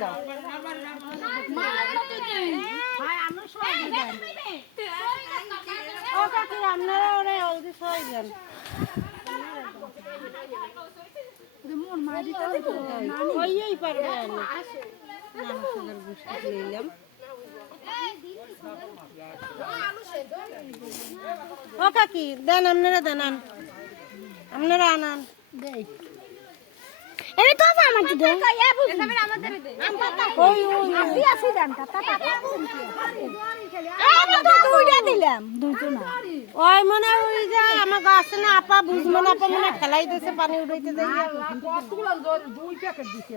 দাও ও কাকি আপনারা ওরে হলদি সই যান মন মারি তো ওইই পারবে না সুগার বুস্ট নিলাম ও কাকি দেন আপনারা দেন আপনারা আনান দেই এই তো আমাকে দে এসবের আমাদের দে ওই ওই আসি আসি দেন কাটা এই তো দুইটা দিলাম দুইটা না ওই মনে ওই যে আমার গাছে না আপা বুঝলো না আপা মনে ফেলাই দিয়েছে পানি উঠাইতে যাই কতগুলো দুই প্যাকেট দিছি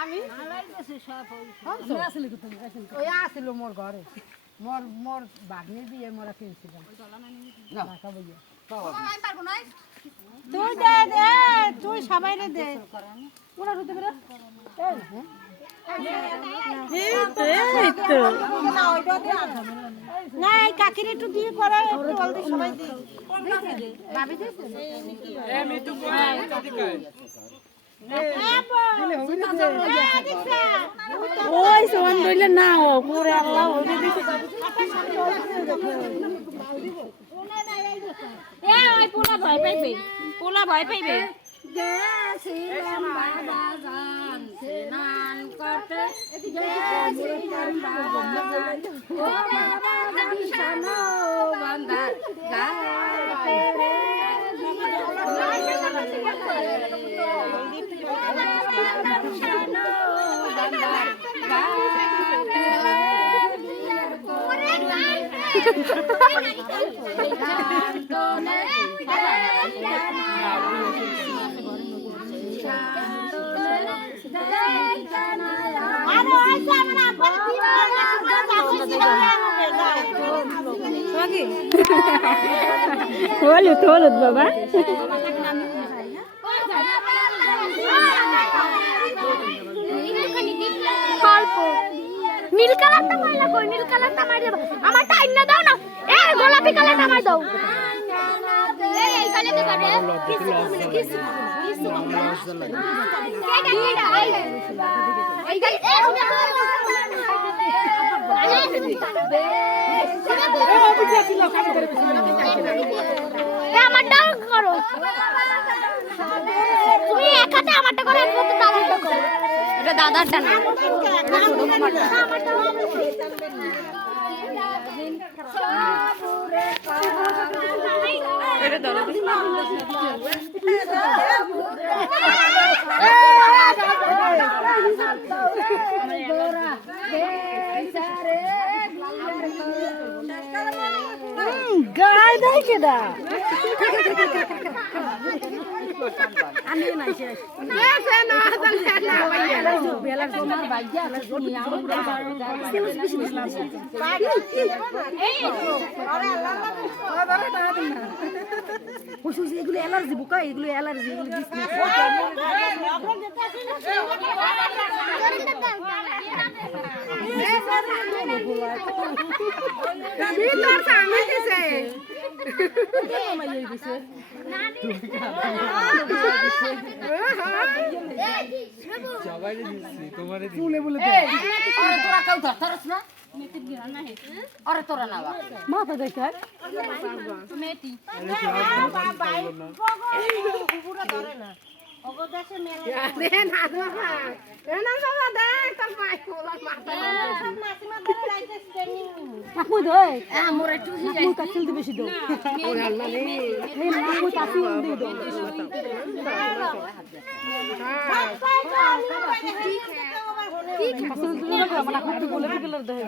আমি ফেলাই দিয়েছে সব ওই আসিল মোর ঘরে মোর মোর বাগনি দিয়ে মোরা কিনছিলাম আমি পারবো না তুই দে দে তুই সবাই দে ওরা হতে পারে না এই কাকির একটু দিয়ে করে একটু হলদি সবাই দিই ওই সমান কইলে না পুরো আল্লাহ হইতে দিছে এ ওই পোলা ভয় পাইবে গেছিলাম বাবা জান স্নান করতে গেছিলাম বাবা জান ও বাবা বিছানো বান্ধা গায়ে রে হলুদ বাবা নীল কালারটা মাইলা কই নীল কালারটা মাই দেব আমার টাইম না দাও না এ গোলাপি কালারটা মাই দাও এই কালারটা পারে কিছু আমারটা করো তুমি এক হাতে আমারটা করো এক হাতে দাদারটা করো এটা দাদারটা না এটা ধরো গায় দেয় কেডা আমি না শেষ বেলার তোমার ভাগ্য আছে দুনিয়া এগুলো অ্যালার্জি বুকা এগুলো অ্যালার্জি এগুলো দিস না সবাই দিচ্ছি তোমারে চুলে বলে আরে তোরা কেউ ধরতারস না আরে তোরা না মাথা দেখে মেটি পুরো ধরে না অবদেশে মেরে দেন বাবা দেন বাবা দেন তোর পাই খোলা মাথা মাসিমা ধরে রাইতে স্ট্যান্ডিং আপু দই মোর একটু আপু কাছিল দি বেশি দাও ওর আল্লাহ রে এই আপু কাছিল দি দাও কাছিল দি দাও মানে আপু তো বলে দিল দেয়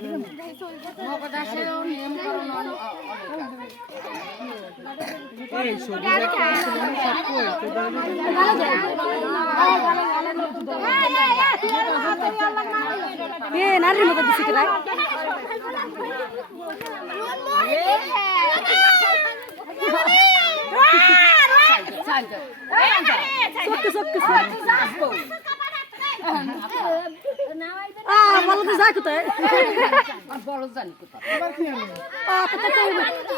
অবদেশে নিয়ম করণ এই সবুজ একটা সব কই এ নারী মতো দিছি কি রাই বলো তো যাই কোথায় বলো জানি কোথায়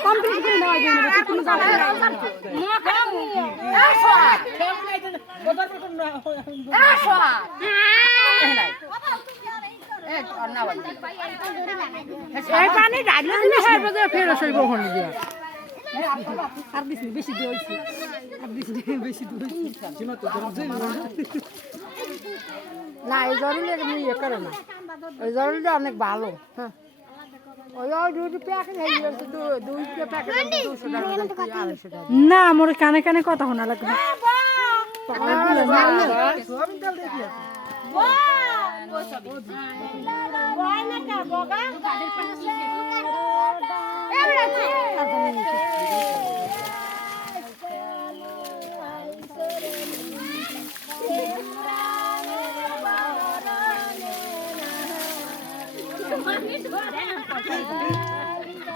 কমপ্লিট করে নেওয়া যায় না তুমি যাও না খাও এই পানি ঢাকলে দিলে হয় বাজে ফেরত হইব হন দিয়া আর বেশি বেশি দইছি আর বেশি বেশি দইছি না এই জরুরি এমনি ইয়ে করে না এই জরুরিটা অনেক ভালো হ্যাঁ ওই দুটো প্যাকেট হয়ে গেছে দুইটা প্যাকেট 200 টাকা 250 টাকা না মোর কানে কানে কথা শোনা লাগবে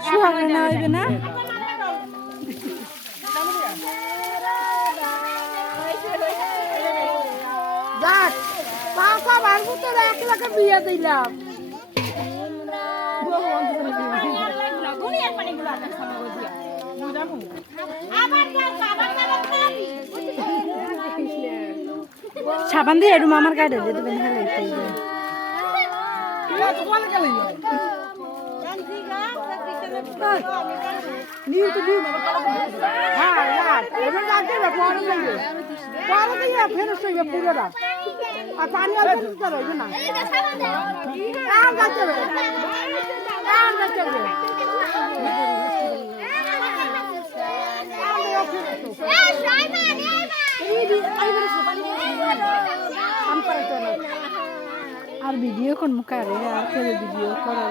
শুয়াবে না হইবে না যাক পাঁচা বারবো তো 1 লাখ বিয়ে দিলাম সাবান দিয়ে এরম আমার গায়ে ঢেলে দেবেন নিউ তো নিউ হ্যাঁ यार এবার লাগে না পরে লাগে পরে দিয়ে ফেরত হইবে পুরোটা আর পানি আর ফেরত হইবে না আর যাচ্ছে আর যাচ্ছে আর ভিডিও কোন মুখে আর ভিডিও করা